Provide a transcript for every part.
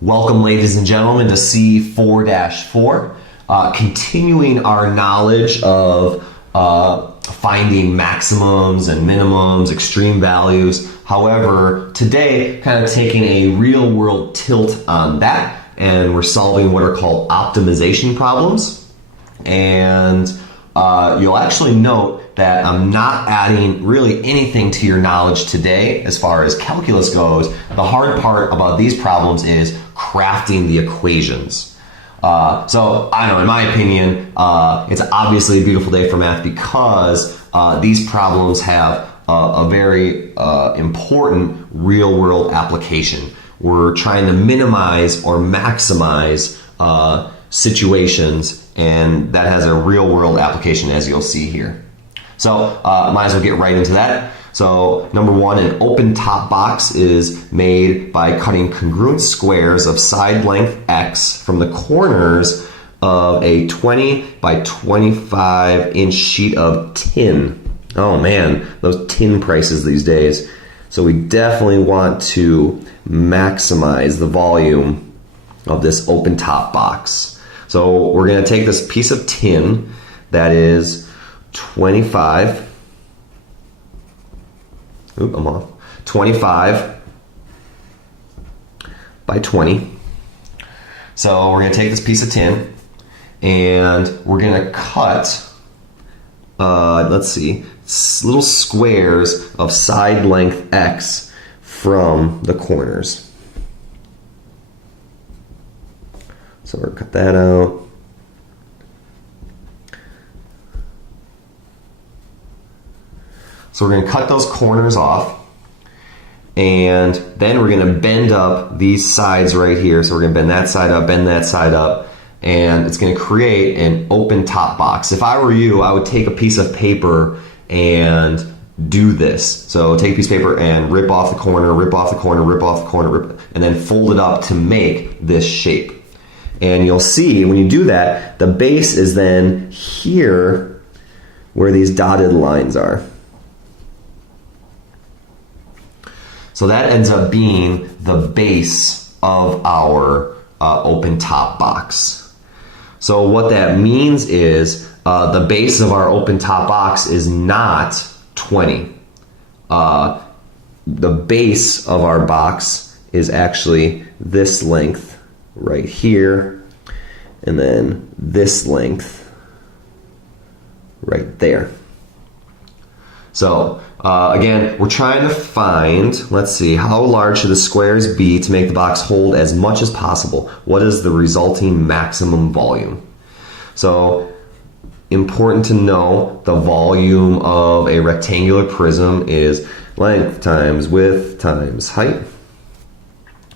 Welcome, ladies and gentlemen, to C4-4, continuing our knowledge of finding maximums and minimums, extreme values. However, today, kind of taking a real-world tilt on that, and we're solving what are called optimization problems. And you'll actually note that I'm not adding really anything to your knowledge today as far as calculus goes. The hard part about these problems is crafting the equations. So I don't know, in my opinion, it's obviously a beautiful day for math because these problems have a very important real-world application. We're trying to minimize or maximize situations, and that has a real-world application, as you'll see here. So might as well get right into that. So number one, an open top box is made by cutting congruent squares of side length x from the corners of a 20 by 25 inch sheet of tin. Oh man, those tin prices these days. So we definitely want to maximize the volume of this open top box. So we're going to take this piece of tin that is 25 by 20. So we're going to take this piece of tin and we're going to cut, let's see, little squares of side length x from the corners. So we're going to cut that out. So we're going to cut those corners off, and then we're going to bend up these sides right here. So we're going to bend that side up, and it's going to create an open top box. If I were you, I would take a piece of paper and do this. So take a piece of paper and rip off the corner, and then fold it up to make this shape. And you'll see when you do that, the base is then here where these dotted lines are. So that ends up being the base of our open top box. So what that means is the base of our open top box is not 20. The base of our box is actually this length right here, and then this length right there. So again, we're trying to find, let's see, how large should the squares be to make the box hold as much as possible? What is the resulting maximum volume? So important to know, the volume of a rectangular prism is length times width times height.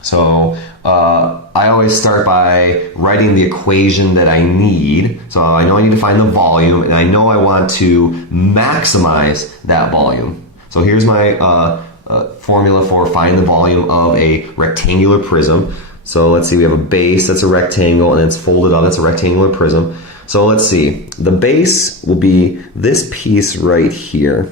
So I always start by writing the equation that I need. So I know I need to find the volume, and I know I want to maximize that volume. So here's my formula for finding the volume of a rectangular prism. So let's see, we have a base that's a rectangle, and it's folded up, that's a rectangular prism. So let's see, the base will be this piece right here.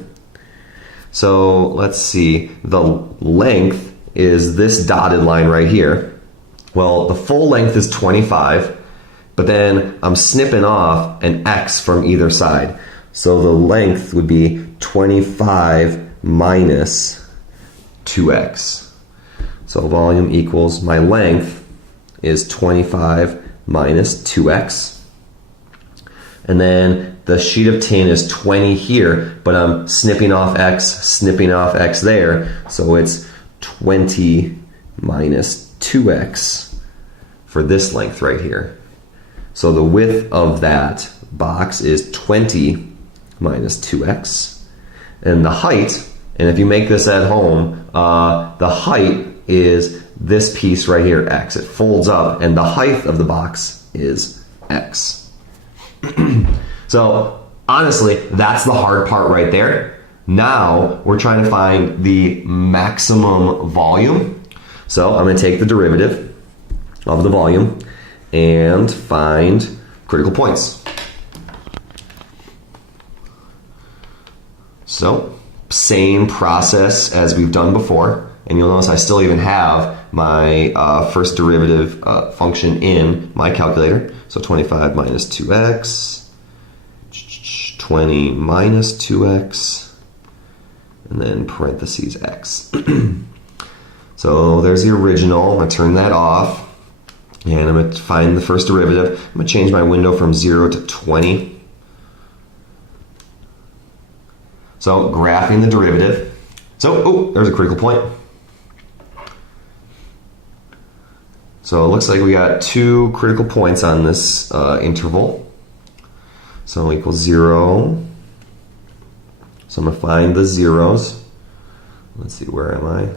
So let's see, the length is this dotted line right here. Well, the full length is 25, but then I'm snipping off an x from either side. So the length would be 25 minus 2x. So volume equals, my length is 25 minus 2x. And then the sheet of tin is 20 here, but I'm snipping off x there. So it's 20 minus 2x for this length right here. So the width of that box is 20 minus 2x. And the height, and if you make this at home, the height is this piece right here, x. It folds up, and the height of the box is x. So honestly, that's the hard part right there. Now we're trying to find the maximum volume. So I'm going to take the derivative of the volume and find critical points. So same process as we've done before, and you'll notice I still even have my first derivative function in my calculator. So 25 minus 2x, 20 minus 2x, and then parentheses x. So there's the original. I'm going to turn that off. And I'm going to find the first derivative. I'm going to change my window from 0 to 20. So graphing the derivative. So, oh, there's a critical point. So it looks like we got 2 critical points on this interval. So equals 0. So I'm going to find the zeros. Let's see, where am I?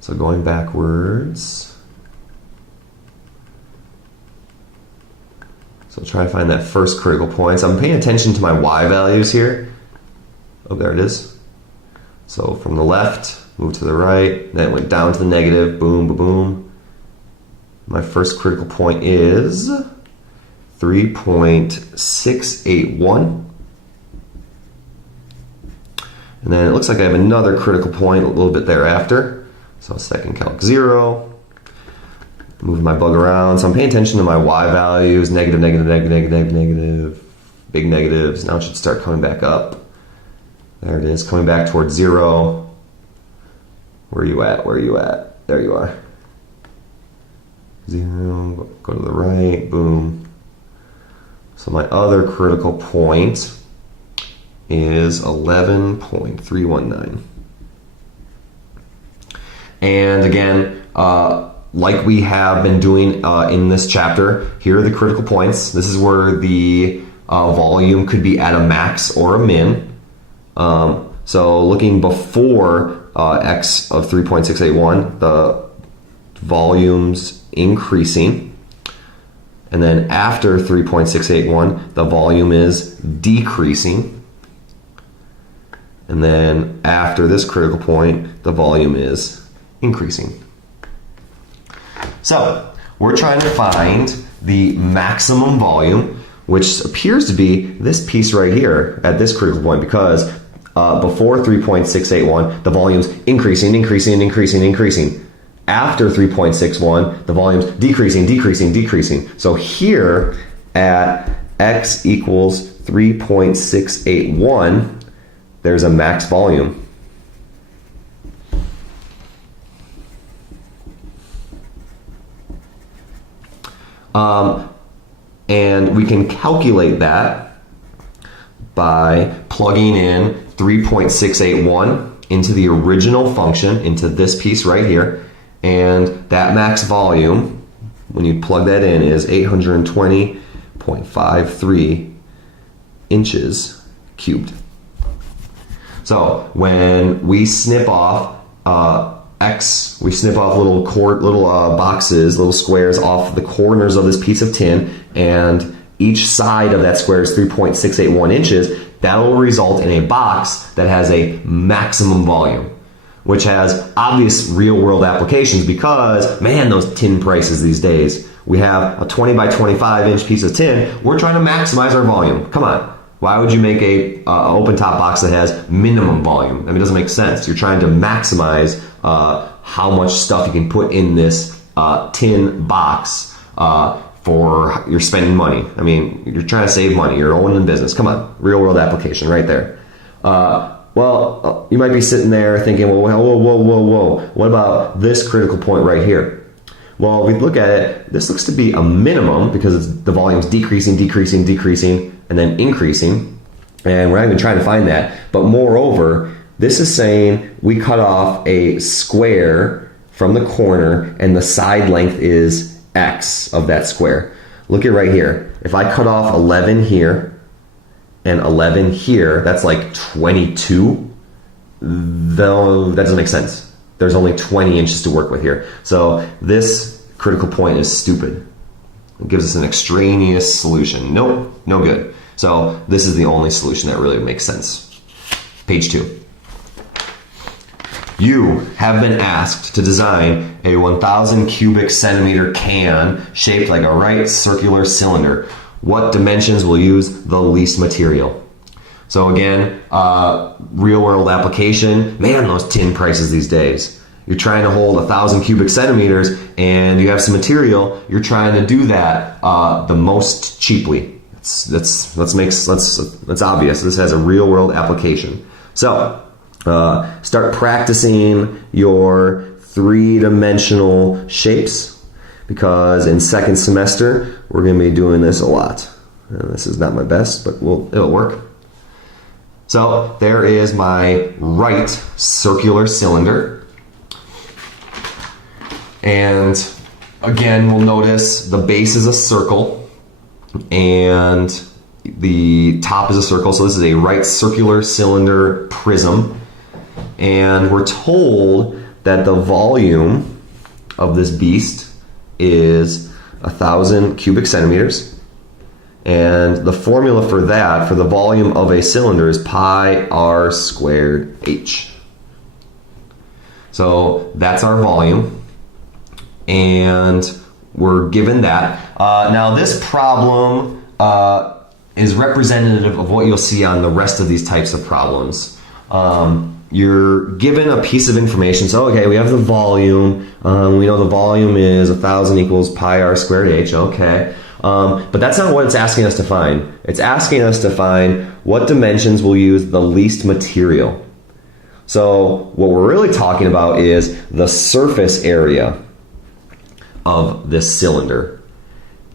So going backwards. So try to find that first critical point. So I'm paying attention to my y values here. Oh, there it is. So from the left, move to the right, then it went down to the negative, boom, boom, boom. My first critical point is 3.681. And then it looks like I have another critical point a little bit thereafter. So second calc 0. Moving my bug around. So I'm paying attention to my y values, negative, negative, negative, negative, negative, big negatives. Now it should start coming back up. There it is, coming back towards 0. Where are you at? Where are you at? There you are. 0, go to the right, boom. So my other critical point is 11.319. And again, like we have been doing in this chapter, here are the critical points. This is where the volume could be at a max or a min. So looking before x of 3.681, the volume's increasing. And then after 3.681, the volume is decreasing. And then after this critical point, the volume is increasing. So we're trying to find the maximum volume, which appears to be this piece right here at this critical point, because before 3.681, the volume's increasing, increasing, increasing, increasing. After 3.61, the volume's decreasing, decreasing, decreasing. So here at x equals 3.681, there's a max volume. And we can calculate that by plugging in 3.681 into the original function, into this piece right here. And that max volume, when you plug that in, is 820.53 inches cubed. So when we snip off x, we snip off little boxes, little squares off the corners of this piece of tin, and each side of that square is 3.681 inches. That will result in a box that has a maximum volume, which has obvious real-world applications because, man, those tin prices these days. We have a 20 by 25 inch piece of tin. We're trying to maximize our volume. Come on. Why would you make a open top box that has minimum volume? I mean, it doesn't make sense. You're trying to maximize how much stuff you can put in this tin box for you're spending money. I mean, you're trying to save money. You're owning a business. Come on, real world application right there. Well, you might be sitting there thinking, well, whoa. What about this critical point right here? Well, if we look at it, this looks to be a minimum because the volume's decreasing, decreasing, decreasing, and then increasing. And we're not even trying to find that. But moreover, this is saying we cut off a square from the corner and the side length is x of that square. Look at right here. If I cut off 11 here and 11 here, that's like 22. Though that doesn't make sense. There's only 20 inches to work with here. So this critical point is stupid. It gives us an extraneous solution. Nope, no good. So this is the only solution that really makes sense. Page 2. You have been asked to design a 1,000 cubic centimeter can shaped like a right circular cylinder. What dimensions will use the least material? So again, real world application, man, those tin prices these days. You're trying to hold 1,000 cubic centimeters and you have some material, you're trying to do that the most cheaply. That's obvious. This has a real world application. So start practicing your three-dimensional shapes, because in second semester we're going to be doing this a lot. And this is not my best, but it'll work. So there is my right circular cylinder. And again, we'll notice the base is a circle and the top is a circle. So this is a right circular cylinder prism. And we're told that the volume of this beast is 1,000 cubic centimeters. And the formula for that, for the volume of a cylinder, is pi r squared h. So that's our volume. And we're given that. Now this problem is representative of what you'll see on the rest of these types of problems. You're given a piece of information. So, okay, we have the volume. We know the volume is 1,000 equals pi r squared h. Okay. But that's not what it's asking us to find. It's asking us to find what dimensions will use the least material. So what we're really talking about is the surface area of this cylinder.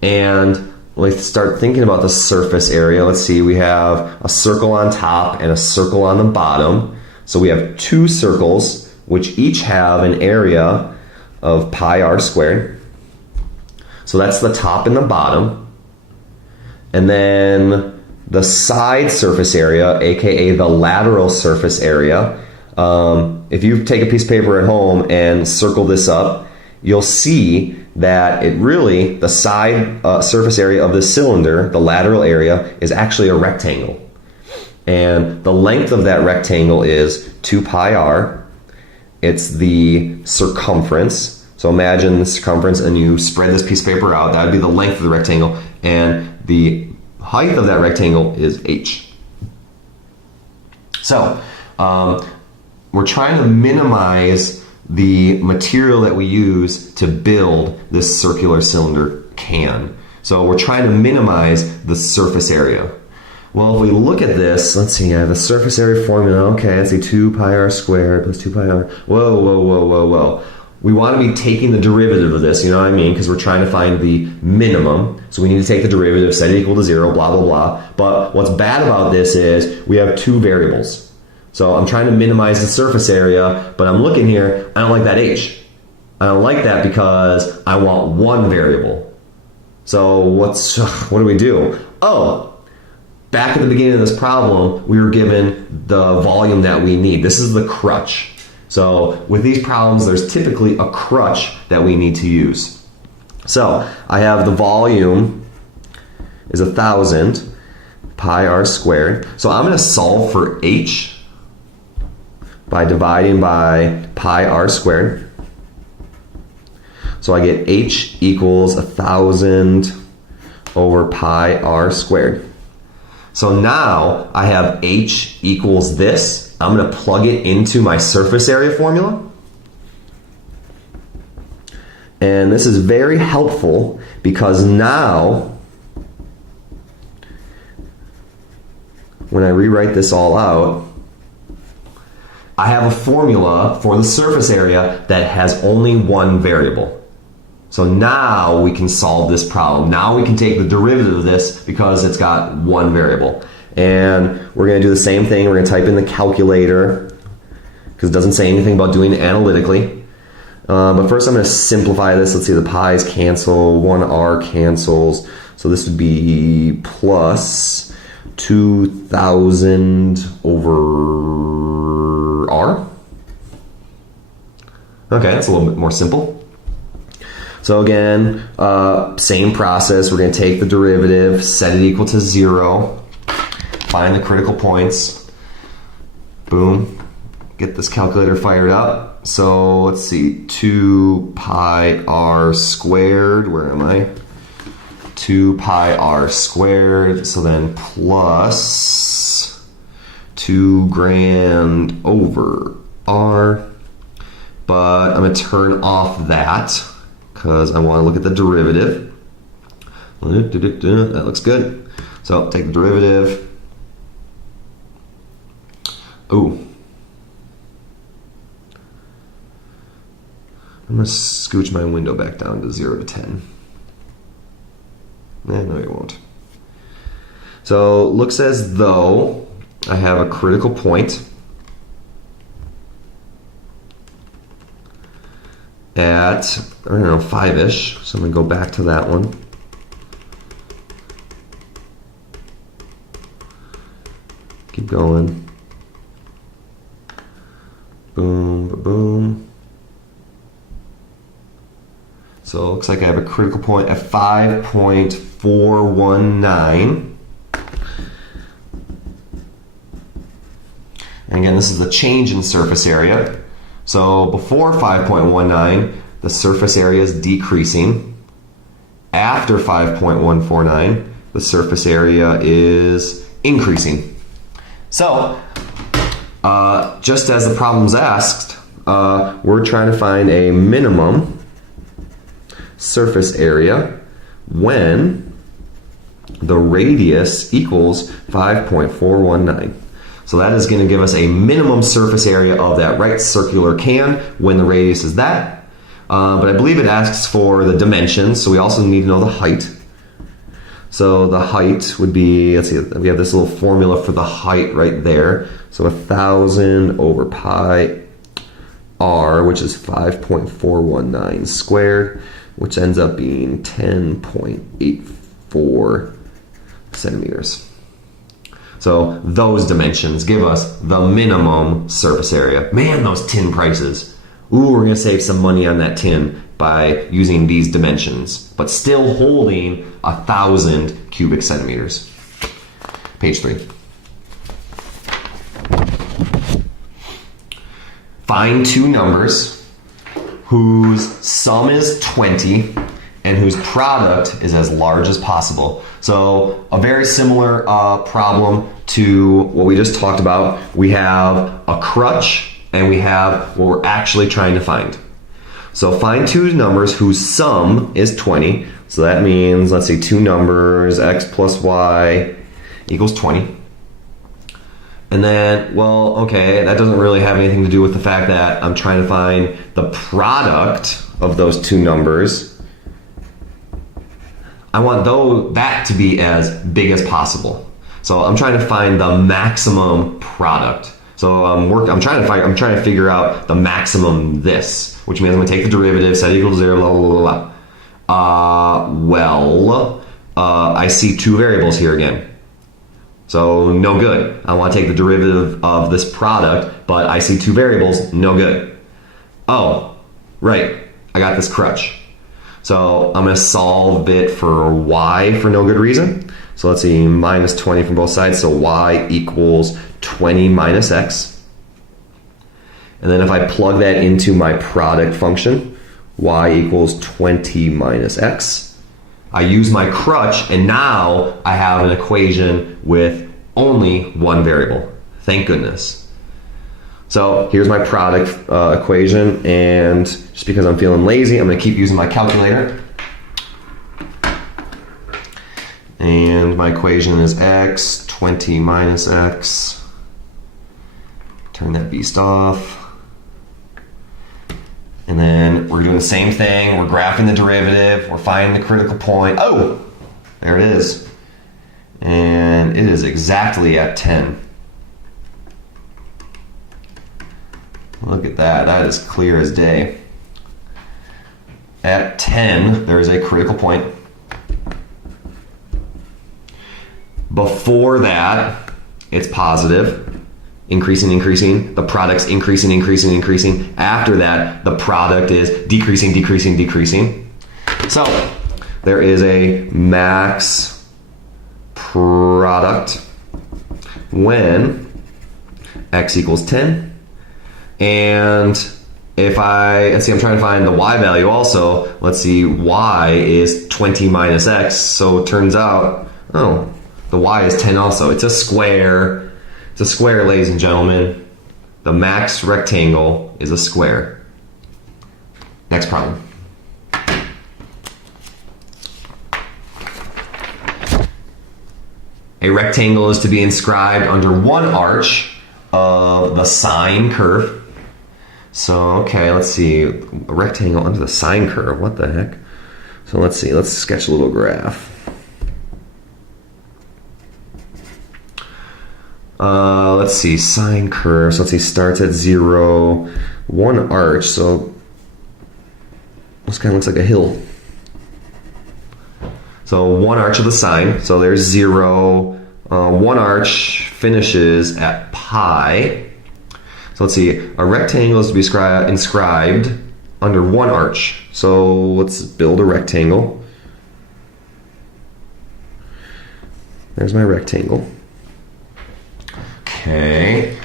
And let's start thinking about the surface area. Let's see, we have a circle on top and a circle on the bottom. So we have two circles which each have an area of pi r squared. So that's the top and the bottom. And then the side surface area, aka the lateral surface area, if you take a piece of paper at home and circle this up, you'll see that the side surface area of the cylinder, the lateral area, is actually a rectangle. And the length of that rectangle is 2 pi r. It's the circumference. So imagine the circumference and you spread this piece of paper out. That would be the length of the rectangle. And the height of that rectangle is h. So we're trying to minimize the material that we use to build this circular cylinder can. So we're trying to minimize the surface area. Well, if we look at this, let's see, I have the surface area formula. Okay, let's see, 2 pi r squared plus 2 pi r. Whoa. We want to be taking the derivative of this, you know what I mean? Because we're trying to find the minimum. So we need to take the derivative, set it equal to 0, blah, blah, blah. But what's bad about this is we have two variables. So I'm trying to minimize the surface area, but I'm looking here, I don't like that h. I don't like that because I want one variable. So what do we do? Oh, back at the beginning of this problem, we were given the volume that we need. This is the crutch. So with these problems, there's typically a crutch that we need to use. So I have the volume is 1,000 pi r squared. So I'm going to solve for h by dividing by pi r squared. So I get h equals 1,000 over pi r squared. So now I have h equals this. I'm going to plug it into my surface area formula. And this is very helpful because now, when I rewrite this all out, I have a formula for the surface area that has only one variable. So now we can solve this problem. Now we can take the derivative of this because it's got one variable. And we're going to do the same thing. We're going to type in the calculator because it doesn't say anything about doing it analytically. But first I'm going to simplify this. Let's see, the pi's cancel, 1r cancels. So this would be plus 2,000 over r. Okay, that's a little bit more simple. So again, same process. We're going to take the derivative, set it equal to 0. Find the critical points. Boom. Get this calculator fired up. So let's see, 2 pi r squared. Where am I? 2 pi r squared. So then plus 2 grand over r but I'm going to turn off that because I want to look at the derivative. That looks good. So take the derivative. Ooh. I'm going to scooch my window back down to 0 to 10. No, you won't. So looks as though I have a critical point at, I don't know, 5-ish. So I'm going to go back to that one. Keep going. Boom, boom. So it looks like I have a critical point at 5.419. And again, this is the change in surface area. So before 5.19, the surface area is decreasing. After 5.149, the surface area is increasing. So, just as the problem's asked, we're trying to find a minimum surface area when the radius equals 5.419. So that is going to give us a minimum surface area of that right circular can when the radius is that. But I believe it asks for the dimensions, so we also need to know the height. So the height would be, let's see, we have this little formula for the height right there. So 1,000 over pi r, which is 5.419 squared, which ends up being 10.84 centimeters. So those dimensions give us the minimum surface area. Man, those tin prices. Ooh, we're gonna save some money on that tin by using these dimensions, but still holding 1,000 cubic centimeters. Page 3. Find two numbers whose sum is 20 and whose product is as large as possible. So a very similar problem to what we just talked about. We have a crutch and we have what we're actually trying to find. So find two numbers whose sum is 20. So that means, let's say two numbers, x plus y equals 20. And then, well, okay, that doesn't really have anything to do with the fact that I'm trying to find the product of those two numbers. I want that to be as big as possible. So I'm trying to find the maximum product. So I'm trying to figure out the maximum this, which means I'm going to take the derivative, set equal to 0, blah, blah, blah, blah. I see two variables here again. So no good. I want to take the derivative of this product, but I see two variables, no good. Oh, right, I got this crutch. So I'm going to solve it for y for no good reason. So let's see, minus 20 from both sides, so y equals 20 minus x. And then if I plug that into my product function, y equals 20 minus x. I use my crutch, and now I have an equation with only one variable. Thank goodness. So here's my product equation, and just because I'm feeling lazy, I'm going to keep using my calculator. And my equation is x, 20 minus x. Turn that beast off. And then we're doing the same thing. We're graphing the derivative. We're finding the critical point. Oh, there it is. And it is exactly at 10. Look at that. That is clear as day. At 10, there is a critical point. Before that, it's positive. Increasing, increasing. The product's increasing, increasing, increasing. After that, the product is decreasing, decreasing, decreasing. So there is a max product when x equals 10. And if let's see, I'm trying to find the y value also. Let's see, y is 20 minus x. So it turns out, oh, the y is 10 also. It's a square. It's a square, ladies and gentlemen. The max rectangle is a square. Next problem. A rectangle is to be inscribed under one arch of the sine curve. So, okay, let's see. A rectangle under the sine curve. What the heck? So let's see. Let's sketch a little graph. Let's see. Sine curve. So let's see. Starts at 0. One arch. So this kind of looks like a hill. So one arch of the sine. So there's 0. One arch finishes at pi. So let's see. A rectangle is to be inscribed under one arch. So let's build a rectangle. There's my rectangle. Okay.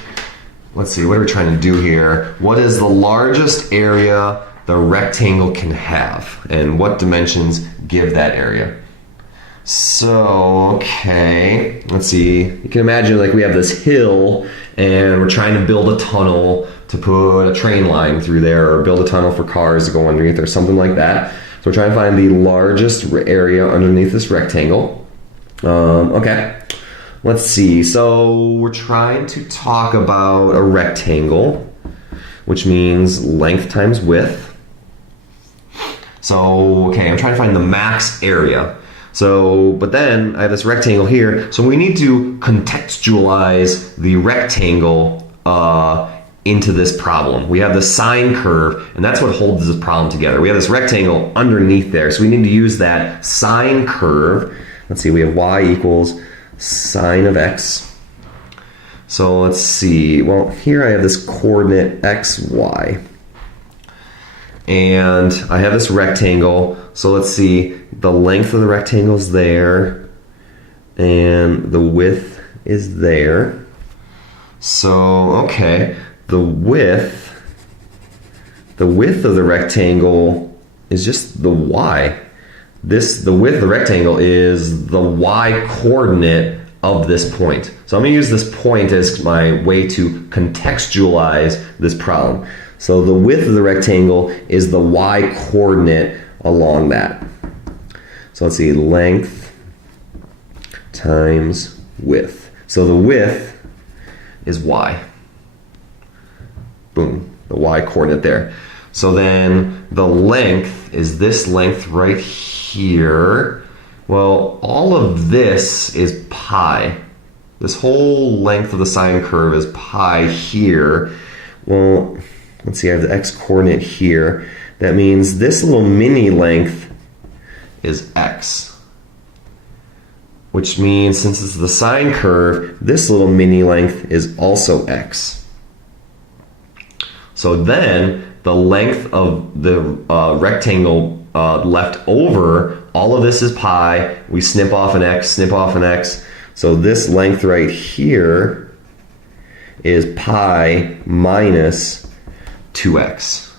Let's see. What are we trying to do here? What is the largest area the rectangle can have? And what dimensions give that area? So, okay, let's see. You can imagine like we have this hill and we're trying to build a tunnel to put a train line through there or build a tunnel for cars to go underneath or something like that. So we're trying to find the largest area underneath this rectangle. Okay, let's see. So we're trying to talk about a rectangle, which means length times width. So, okay, I'm trying to find the max area. So, but then I have this rectangle here, so we need to contextualize the rectangle into this problem. We have the sine curve, and that's what holds this problem together. We have this rectangle underneath there, so we need to use that sine curve. Let's see, we have y equals sine of x. So let's see, well, here I have this coordinate x, y. And I have this rectangle, so let's see, the length of the rectangle is there, and the width is there. So, okay, the width of the rectangle is just the y. The width of the rectangle is the y coordinate of this point. So I'm going to use this point as my way to contextualize this problem. So the width of the rectangle is the y coordinate along that. So let's see, length times width. So the width is y. Boom, the y coordinate there. So then the length is this length right here. Well, all of this is pi. This whole length of the sine curve is pi here. Well, let's see, I have the x coordinate here. That means this little mini length is x. Which means since it's the sine curve, this little mini length is also x. So then the length of the rectangle left over, all of this is pi. We snip off an x, snip off an x. So this length right here is pi minus 2x.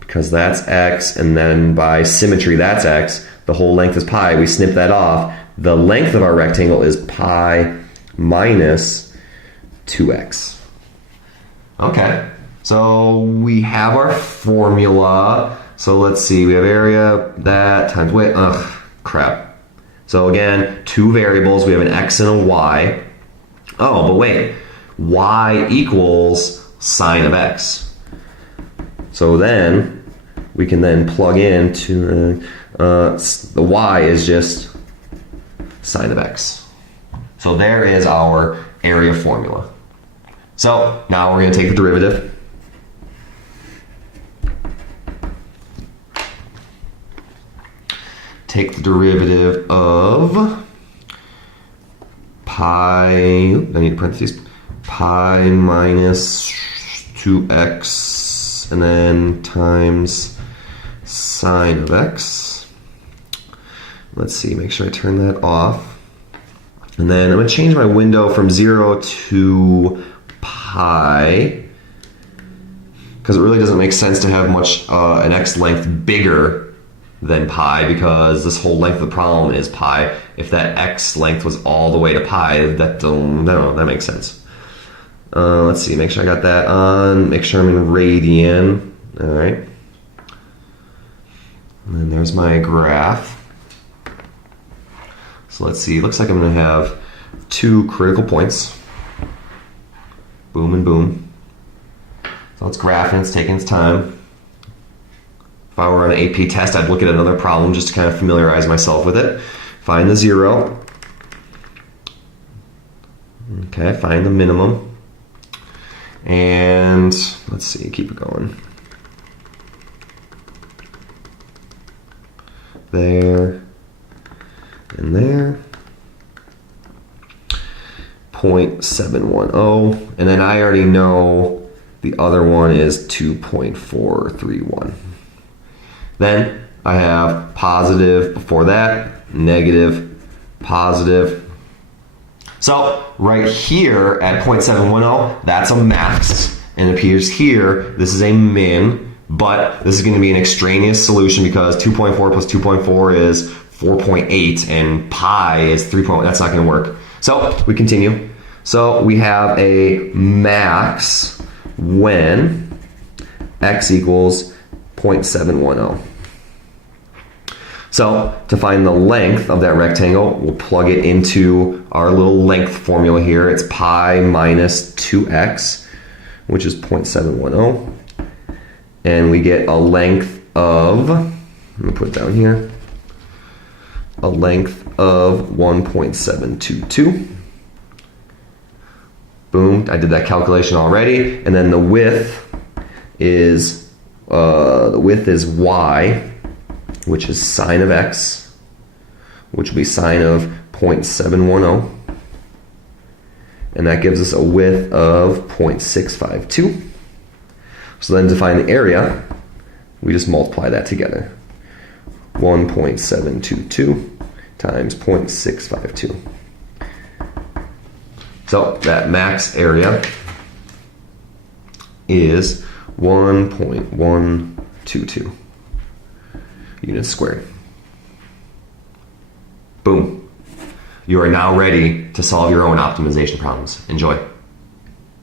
Because that's x, and then by symmetry that's x. The whole length is pi. We snip that off. The length of our rectangle is pi minus 2x. Okay, so we have our formula. So let's see, we have area, that times width. Ugh, crap. So again, two variables. We have an x and a y. Oh, but wait. Y equals sine of x. So then we can then plug into the y is just sine of x. So there is our area formula. So now we're going to take the derivative. Take the derivative of pi, I need parentheses, pi minus 2x, and then times sine of x. Let's see, make sure I turn that off. And then I'm going to change my window from 0 to pi, because it really doesn't make sense to have an x length bigger than pi, because this whole length of the problem is pi. If that x length was all the way to pi, that makes sense. Let's see, make sure I got that on, make sure I'm in radian. All right. And then there's my graph. So let's see, looks like I'm going to have 2 critical points. Boom and boom. So it's graphing, it's taking its time. If I were on an AP test, I'd look at another problem just to kind of familiarize myself with it. Find the 0. Okay, find the minimum. And let's see, keep it going. There. And there, 0.710, and then I already know the other one is 2.431. Then I have positive before that, negative, positive. So right here at 0.710, that's a max, and it appears here, this is a min, but this is going to be an extraneous solution because 2.4 plus 2.4 is 4.8 and pi is 3. That's not going to work. So we continue. So we have a max when x equals 0.710. So to find the length of that rectangle, we'll plug it into our little length formula here. It's pi minus 2x, which is 0.710. And we get a length of, let me put it down here, a length of 1.722. Boom, I did that calculation already. And then the width is y, which is sine of x, which will be sine of 0.710. And that gives us a width of 0.652. So then to find the area, we just multiply that together. 1.722 times 0.652. So that max area is 1.122 units squared. Boom. You are now ready to solve your own optimization problems. Enjoy.